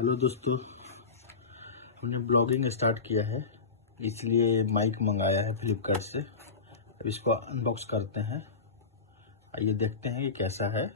Hello दोस्तों, हमने blogging start किया है, इसलिए माइक मंगाया है फ्लिपकार्ट से। अब इसको अनबॉक्स करते हैं। आइए देखते हैं कि कैसा है।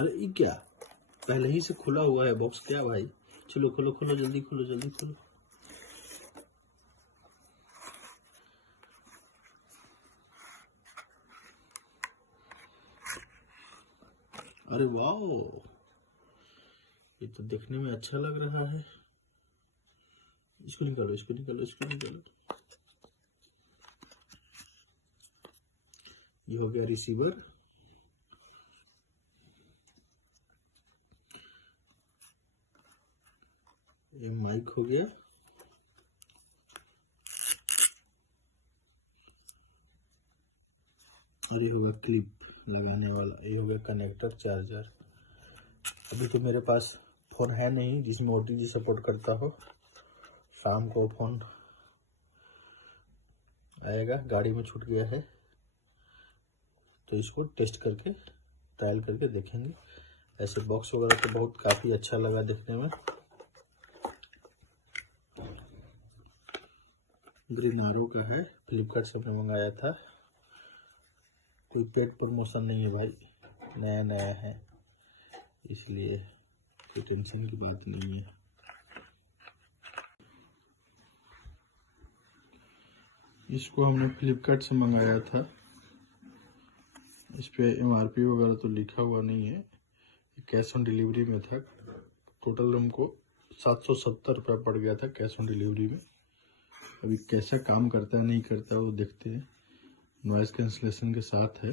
अरे ये क्या, पहले ही से खुला हुआ है बॉक्स क्या भाई। चलो खोलो खोलो, जल्दी खोलो जल्दी खोलो। अरे वाह, ये तो देखने में अच्छा लग रहा है। इसको निकालो इसको निकालो इसको निकालो। ये हो गया रिसीवर। ये माइक हो गया। और ये हो गया क्लिप लगाने वाला। ये हो गया कनेक्टर चार्जर। अभी तो मेरे पास फ़ोन है नहीं जिसमें OTG सपोर्ट करता हो। शाम को फ़ोन आएगा, गाड़ी में छूट गया है तो इसको टेस्ट करके ट्रायल करके देखेंगे। ऐसे बॉक्स वगैरह तो बहुत काफ़ी अच्छा लगा देखने में। ग्रीनारो का है, फ्लिपकार्ट से हमने मंगाया था। कोई पेड प्रमोशन नहीं है भाई, नया नया है, इसलिए कोई टेंशन की बात नहीं है। इसको हमने फ्लिपकार्ट से मंगाया था। इस पे MRP वगैरह तो लिखा हुआ नहीं है, कैश ऑन डिलीवरी में था। टोटल हमको 770 रुपये पड़ गया था कैश ऑन डिलीवरी में। अभी कैसा काम करता है नहीं करता है वो देखते हैं। नॉइज़ कैंसलेशन के साथ है।